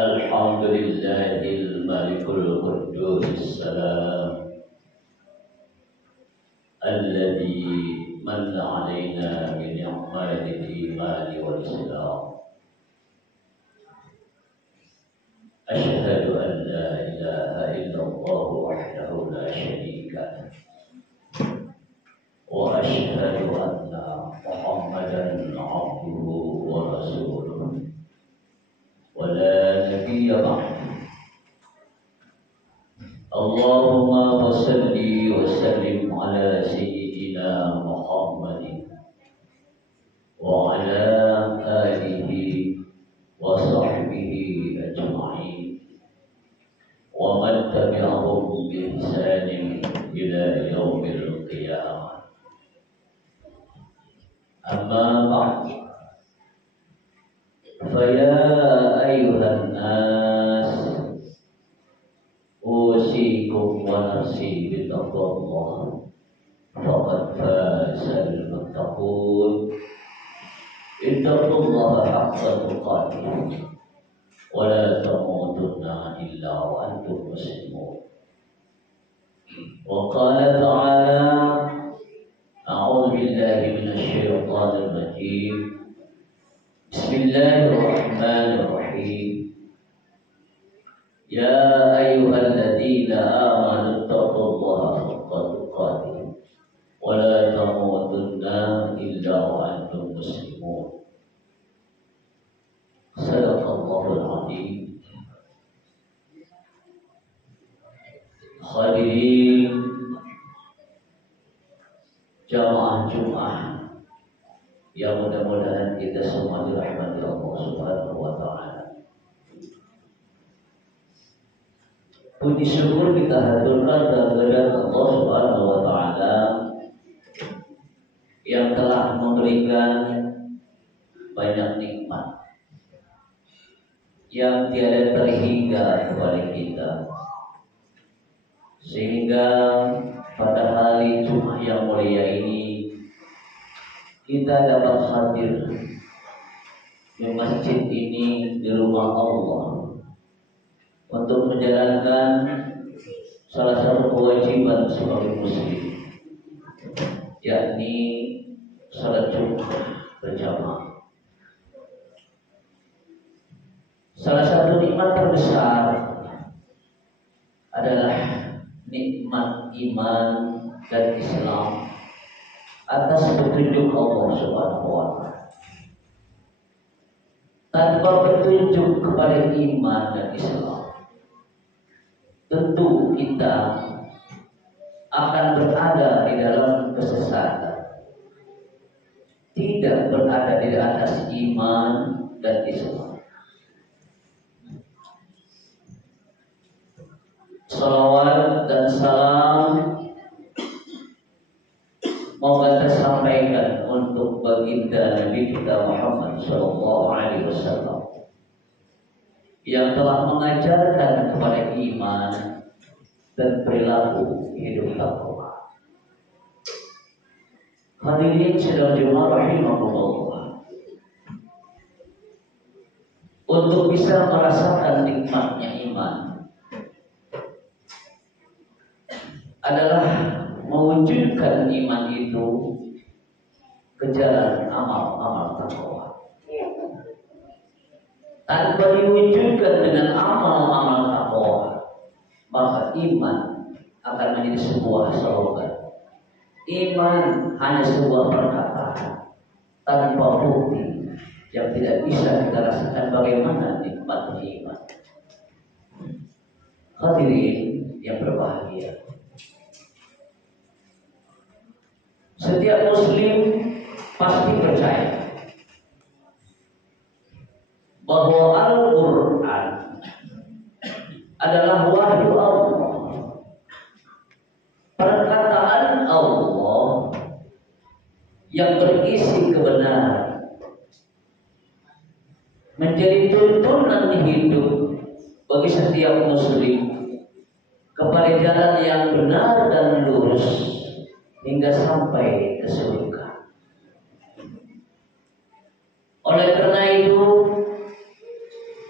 الحمد لله الملك القدوس السلام الذي من علينا بنعمة الإيمان والإسلام. أشهد أن لا إله إلا الله وحده لا شريك له، وأشهد أن محمدا عبده ورسوله ولا نبي بعده. اللهم صل وسلم على سيدنا محمد وعلى آله وصحبه أجمعين ومن تبعهم بإحسان إلى يوم القيامة. أما بعد، فيا أيها الناس أوصيكم ونفسي بتقوى الله، فقد فاز المتقون. اتقوا الله حق تقاته ولا تموتن إلا وأنتم مسلمون. وقال تعالى: أعوذ بالله من الشيطان الرجيم، بسم الله الرحمن الرحيم. يا أيها الذين آمنوا اتقوا الله حق تقاته ولا تموتن إلا وأنتم مسلمون. صدق الله العظيم. Hadirin jamaah Jumat yang mudah-mudahan kita semua dirahmati Allah Subhanahu wa Ta'ala. Puji syukur kita haturkan kehadirat Allah Subhanahu wa Ta'ala yang telah memberikan banyak nikmat yang tiada terhingga kepada kita, sehingga pada hari Jumat yang mulia ini kita dapat hadir di masjid ini, di rumah Allah, untuk menjalankan salah satu kewajiban sebagai muslim, yakni salat Jumat berjamaah. Salah satu nikmat terbesar adalah nikmat iman dan Islam atas petunjuk Allah Subhanahu wa Ta'ala. Tanpa petunjuk kepada iman dan Islam, tentu kita akan berada di dalam kesesatan, tidak berada di atas iman dan Islam. Salawat dan salam moga tersampaikan untuk baginda Nabi kita Muhammad Sallallahu Alaihi Wasallam yang telah mengajarkan kepada iman dan perilaku hidup takwa. Hadirin sidang Jumat rahimahullah, untuk bisa merasakan nikmatnya iman adalah mewujudkan iman itu ke jalan amal-amal takwa. Tanpa diwujudkan dengan amal-amal takwa, maka iman akan menjadi sebuah slogan. Iman hanya sebuah perkataan tanpa bukti yang tidak bisa kita rasakan bagaimana nikmatnya iman. Hadirin yang berbahagia, setiap muslim pasti percaya bahwa Al-Quran adalah wahyu Allah, perkataan Allah yang berisi kebenaran, menjadi tuntunan hidup bagi setiap muslim kepada jalan yang benar dan lurus hingga sampai ke surga. Oleh karena itu,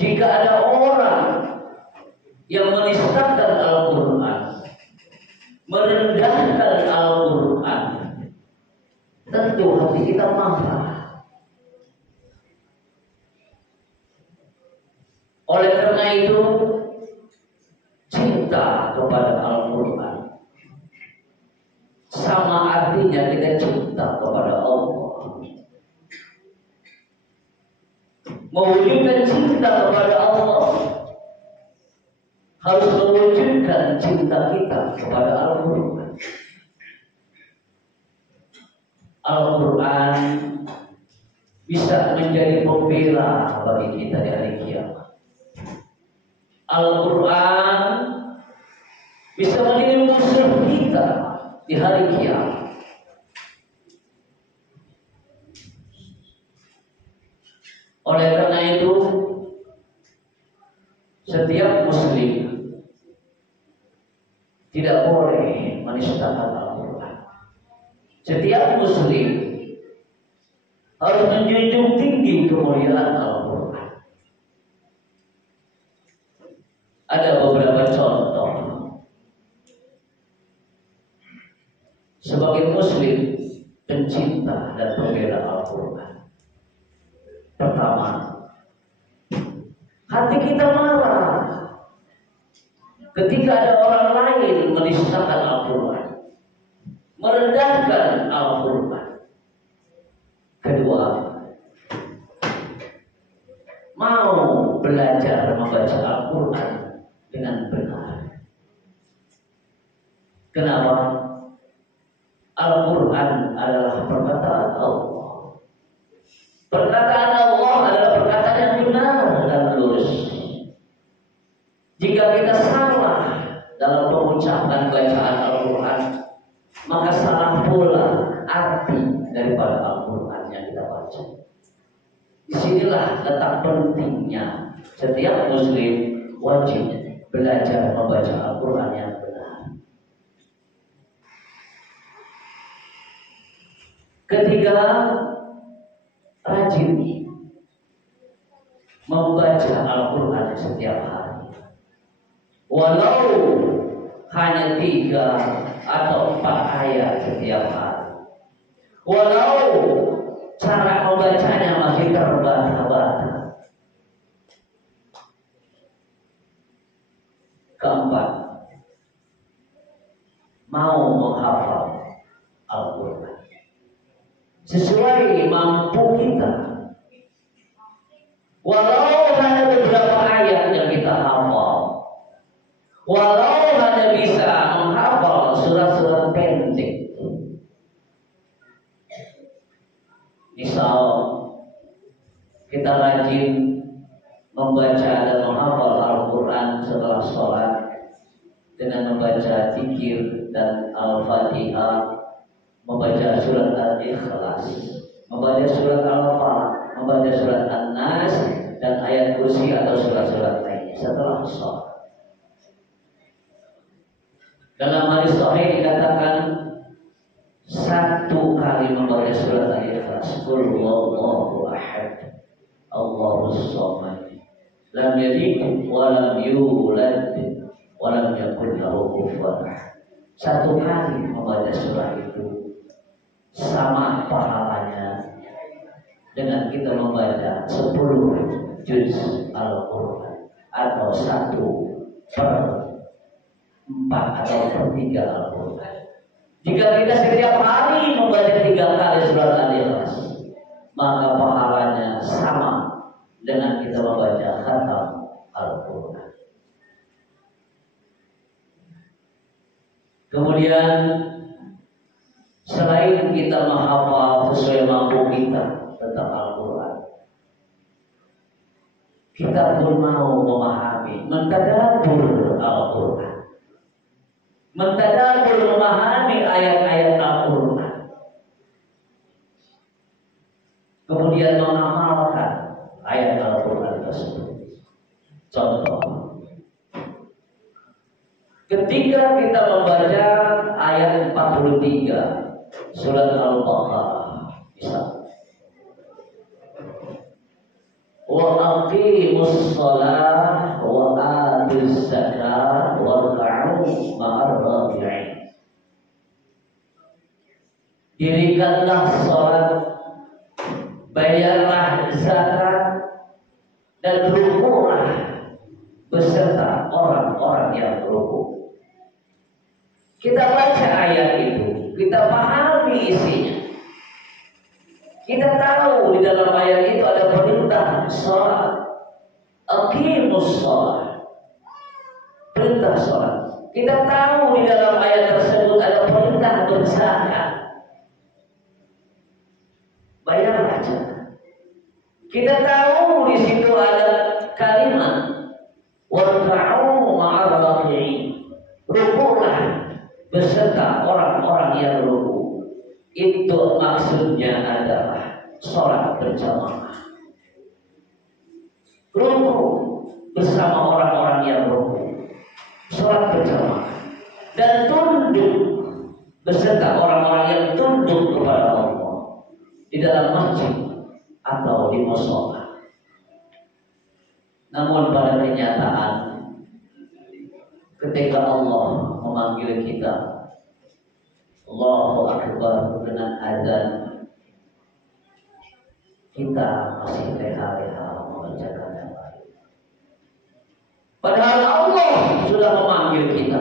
jika ada orang yang menistakan Al-Quran, merendahkan Al-Quran, tentu hati kita marah. Oleh karena itu, cinta kepada Al-Quran sama artinya kita cinta kepada Allah. Mewujudkan cinta kepada Allah harus mewujudkan cinta kita kepada Al-Quran. Al-Quran bisa menjadi pembela bagi kita di hari kiamat. Al-Quran bisa menjadi musuh kita di hari kiamat. Oleh karena itu, setiap muslim tidak boleh menistakan Al-Quran. Setiap muslim harus menjunjung tinggi kemuliaan Al-Quran. Ada beberapa contoh. Sebagai muslim pencinta dan pembela Al-Quran. Pertama, hati kita marah ketika ada orang lain menistakan Al-Quran, merendahkan Al-Quran. Kedua, mau belajar membaca Al-Quran dengan benar. Kenapa? Al-Quran adalah perkataan Allah. Perkataan Allah adalah perkataan yang benar dan lurus. Jika kita salah dalam pengucapan bacaan Al-Quran, maka salah pula arti daripada Al-Quran yang kita baca. Disinilah letak pentingnya setiap muslim wajib belajar membaca Al-Quran yang benar. Ketiga, rajin membaca Al-Quran setiap hari, walau hanya 3 atau 4 ayat setiap hari, walau cara membacanya masih terbata-bata. Keempat, mau menghafal Al-Quran sesuai mampu kita, walau hanya beberapa ayat yang kita hafal, walau hanya bisa menghafal surat-surat pendek. Misal kita rajin membaca dan menghafal Al-Quran setelah sholat dengan membaca zikir dan Al-Fatihah, membaca surat Al-Ikhlas, membaca surat Al-Falaq, membaca surat An-Nas dan ayat kursi atau surat-surat lainnya setelah sholat. Dalam hadis sahih dikatakan 1 kali membaca surat Al-Ikhlas, Qul huwallahu ahad, Allahus samad, lam yalid wa lam yulad wa lam yakul lahu kufuwan ahad. 1 kali membaca surah itu sama pahalanya dengan kita membaca 10 juz Al-Quran atau 1/4 atau 1/3 Al-Quran. Jika kita setiap hari membaca 3 kali surat Al-Ikhlas, maka pahalanya sama dengan kita membaca khatam Al-Quran. Kemudian selain kita menghafal sesuai mampu kita tentang Al-Quran, kita pun mau memahami, mentadabbur Al-Quran, mentadabbur memahami ayat-ayat Al-Quran, kemudian mengamalkan ayat Al-Quran tersebut. Contoh, ketika kita membaca ayat 43 surat Al-Baqarah, misal wa aqimus shalah wa atuz zakat warka'u ma'ar raki'in. Dirikanlah salat, bayarlah zakat, dan ruku'lah beserta orang-orang yang ruku'. Kita baca ayat itu, kita pahami isinya. Kita tahu di dalam ayat itu ada perintah salat. Aqimus shalah. Perintah salat. Kita tahu di dalam ayat tersebut ada perintah berzakat. Bayarlah zakat. Kita tahu di situ ada kalimat warka'u ma'ar raki'in. Ruku'lah beserta orang-orang yang ruku'. Itu maksudnya adalah sholat berjamaah. Ruku bersama orang-orang yang ruku, sholat berjamaah, dan tunduk beserta orang-orang yang tunduk kepada Allah di dalam masjid atau di mushola. Namun pada kenyataan, ketika Allah memanggil kita Allahu Akbar dengan azan, kita masih leha-leha mengerjakan yang lain. Padahal Allah sudah memanggil kita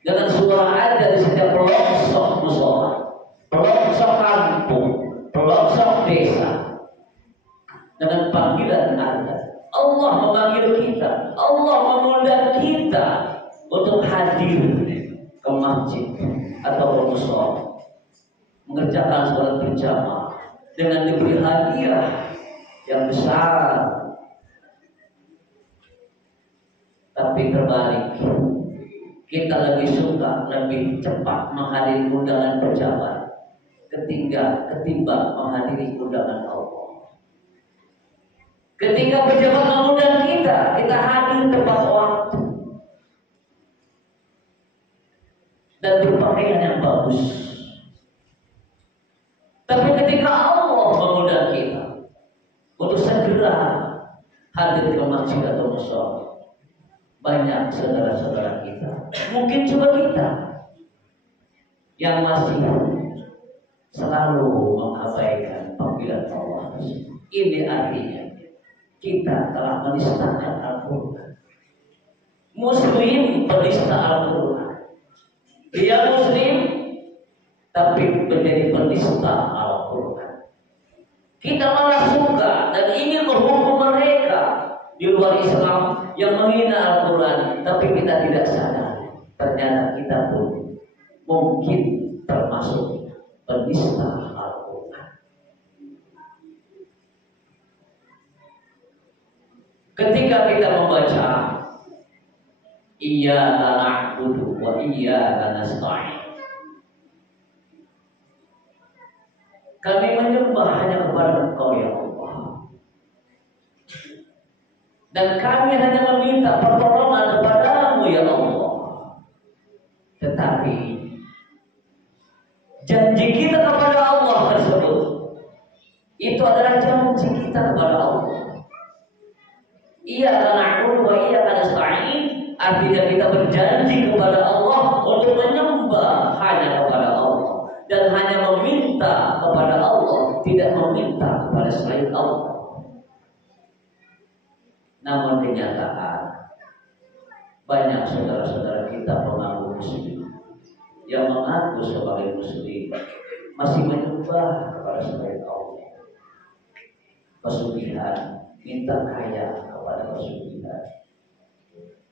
dengan suara azan di setiap pelosok mushola, pelosok kampung, pelosok desa, dengan panggilan azan. Allah memanggil kita, Allah mengundang kita untuk hadir ke masjid atau mushola, mengerjakan sholat berjamaah dengan diberi hadiah yang besar. Tapi terbalik, kita lebih suka, lebih cepat menghadiri undangan pejabat ketimbang menghadiri undangan Allah. Ketika pejabat mengundang kita hadir tepat waktu dan berpakaian yang bagus. Tapi ketika Allah mengundang kita untuk segera hadir ke masjid atau mushola, banyak saudara-saudara kita, mungkin juga kita, yang masih selalu mengabaikan panggilan Allah. Ini artinya kita telah menistakan Al-Quran. Muslim penista Al-Quran. Dia Muslim tapi menjadi penista Al-Quran. Kita malah suka dan ingin menghukum mereka di luar Islam yang menghina Al-Quran, tapi kita tidak sadar ternyata kita pun mungkin termasuk penista Al-Quran. Ketika kita membaca iyyaka na'budu wa iyyaka nasta'in, kami menyembah hanya kepada Engkau ya Allah, dan kami hanya meminta pertolongan kepadamu ya Allah. Tetapi janji kita kepada Allah tersebut, itu adalah janji kita kepada Allah. Iyyaka na'budu wa iyyaka nasta'in, artinya kita berjanji kepada Allah untuk menyembah hanya kepada Allah dan hanya meminta kepada Allah, tidak meminta kepada selain Allah. Namun kenyataan, banyak saudara-saudara kita pengaku muslim yang mengaku sebagai muslim masih menyembah kepada selain Allah. Pesugihan, minta kaya kepada pesugihan,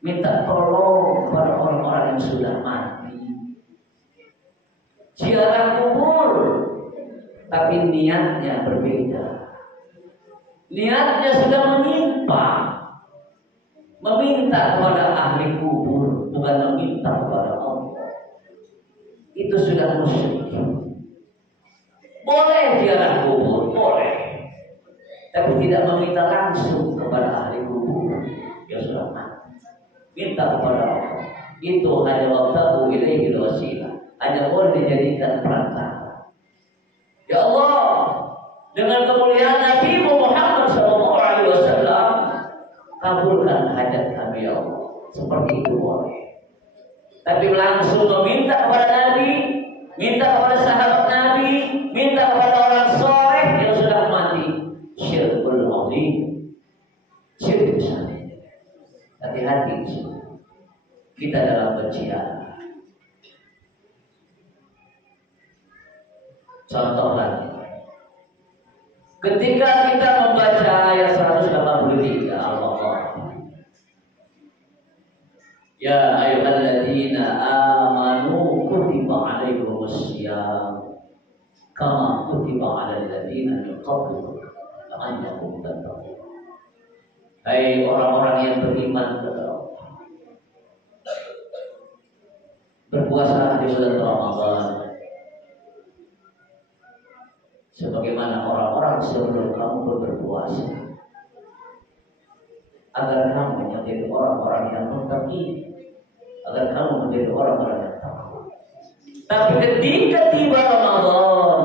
minta tolong kepada orang-orang yang sudah mati, ziarah kubur, tapi niatnya berbeda. Niatnya sudah meminta kepada ahli kubur, bukan meminta kepada Allah. Itu sudah musyrik. Boleh ziarah kubur, boleh, tapi tidak meminta langsung kepada ahli kubur yang sudah mati. Minta kepada Allah. Itu hanya wabtahu ilaihi wasilah, hanya boleh dijadikan perantara. Ya Allah, dengan kemuliaan Nabi Muhammad SAW, kabulkan hajat kami ya Allah. Seperti itu boleh. Tapi langsung meminta kepada Nabi, minta kepada sahabat Nabi, minta kepada orang soleh yang sudah mati, syirkul azim, syirik besar. Hati-hati kita dalam berjiar. Contoh lagi, ketika kita membaca ayat 183 Al-Baqarah, ya ayyuhalladzina amanu kutiba alaikumussyiyam kama kutiba alal ladzina min qablikum la'allakum tattaqun. Hai orang-orang yang beriman kepada Allah, berpuasa di bulan Ramadan sebagaimana orang-orang sebelum kamu berpuasa, agar kamu menjadi orang-orang yang muttaqi, agar kamu menjadi orang-orang yang takwa. Tapi ketika tiba Ramadan,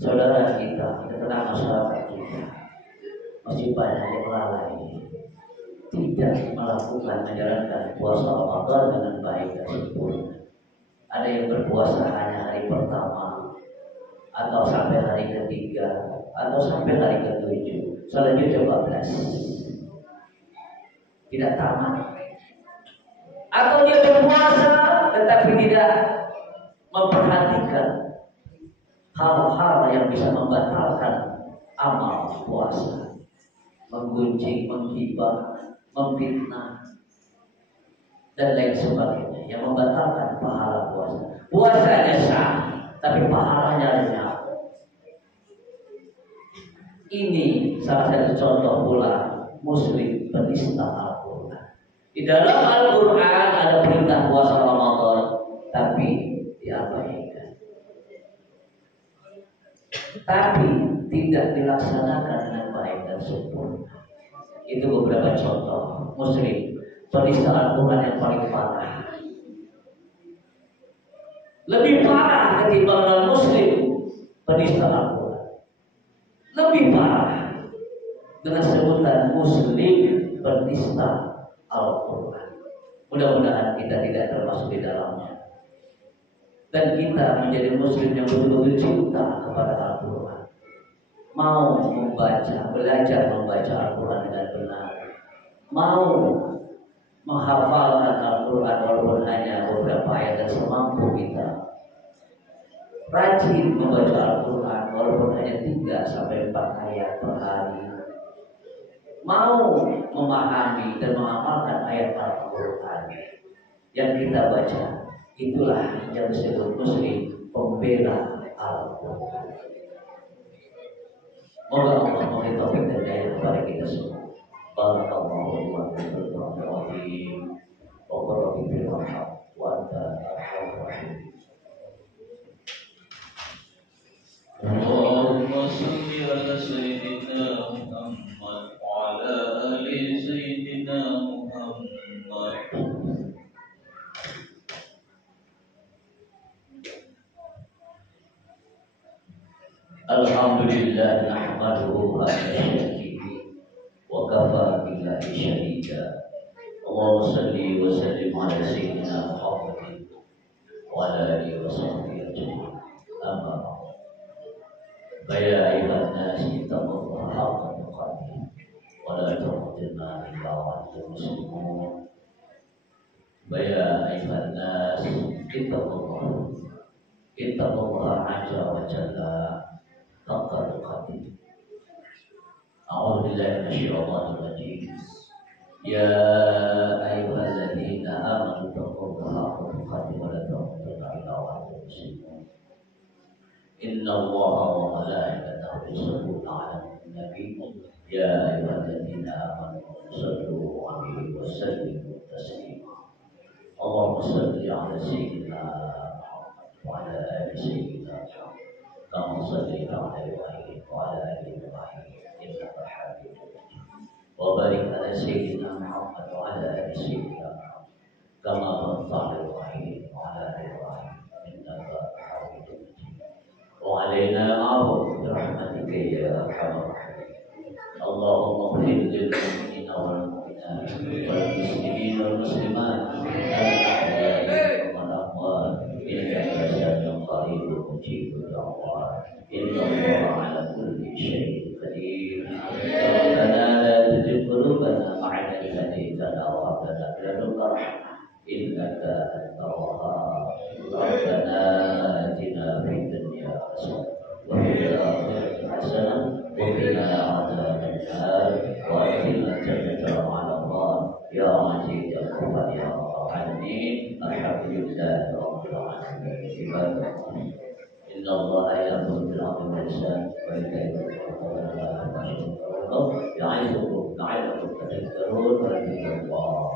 saudara kita tengah masyarakat kita masih banyak yang lalai, tidak melakukan menjalankan puasa Ramadan dengan baik dan sempurna. Ada yang berpuasa hanya hari pertama, atau sampai hari ketiga, atau sampai hari ketujuh, selanjutnya 12 tidak tamat. Atau dia berpuasa tetapi tidak memperhatikan hal-hal yang bisa membatalkan amal puasa, menggunjing, menghibah, memfitnah, dan lain sebagainya yang membatalkan pahala puasa. Puasanya sah, tapi pahalanya lenyap. Ini salah satu contoh pula muslim penista Al-Quran. Di dalam Al-Quran ada perintah puasa Ramadan, tapi diabaikan, tapi tidak dilaksanakan dengan baik dan sempurna. Itu beberapa contoh muslim penista Al-Quran yang paling parah. Lebih parah ketimbang non-muslim penista Al-Quran. Lebih parah dengan sebutan muslim penista Al-Quran. Mudah-mudahan kita tidak termasuk di dalamnya, dan kita menjadi muslim yang betul-betul cinta kepada Al-Quran, mau membaca, belajar membaca Al-Quran dengan benar, mau menghafalkan Al-Quran walaupun hanya beberapa ayat dan semampu kita, rajin membaca Al-Quran walaupun hanya 3-4 ayat per hari, mau memahami dan mengamalkan ayat Al-Quran yang kita baca. Itulah yang disebut muslim pembela Al-Quran. Moga Allah memberi taufik dan hidayah kepada kita semua. Barakallahu wa bihi wa qurratu bil rahmat wa anta arhamur rahimin. Allahumma salli ala sayyidina Muhammad wa ala ali sayyidina Muhammad. Alhamdulillah nahmaduhu wa nasta'inu wa kafa billahi shahida. Allahumma salli wa sallim ala sayyidina Muhammad wa ala alihi wa sahbihi ajma'in. Amma ba'd. Ya ayyuhan nas ittaqullaha haqqa tuqatih wa la tamutunna illa wa antum muslimun. Ya ayyuhan nas ittaqullaha azza wa jalla haqqa tuqatih. A'udzu billahi minasyaitonir rajim. Ya ayyuhalladzina amanu taqullaha haqqa tuqatih wa la tamutunna illa wa antum muslimun. Inna Allaha wa malaikatahu yusholluna 'alan nabi. Ya ayyuhalladzina amanu shallu 'alaihi wa sallimu taslima. Allahumma shalli 'ala sayyidina Muhammad wa 'ala ali sayyidina Muhammad kama shallaita 'ala Ibrahim wa 'ala ali Ibrahim innaka Hamidum Majid. Wa barik 'ala sayyidina Muhammad wa 'ala ali sayyidina Muhammad kama barakta 'ala Ibrahim wa 'ala ali Ibrahim innaka Hamidum Majid. وعلينا معه برحمتك يا أرحم الراحمين. اللهم اغفر والمسلمات الأحياء والأموات إنك سميع قريب مجيب الدعوات إن الله على كل شيء قدير ربنا لا تزغ قلوبنا بعد إذ هديتنا وهب لنا من لدنك رحمة إنك أنت الوهاب ربنا آتنا في الدنيا حسنة وفي الآخرة حسنة وقنا عذاب النار وأدخلنا الجنة مع الأبرار يا عزيز يا غفار يا رب العالمين الحمد لله رب العالمين عباد الله إن الله يأمر بالعدل والإحسان وإيتاء ذي القربى يعظكم لعلكم تذكرون ويذكر الله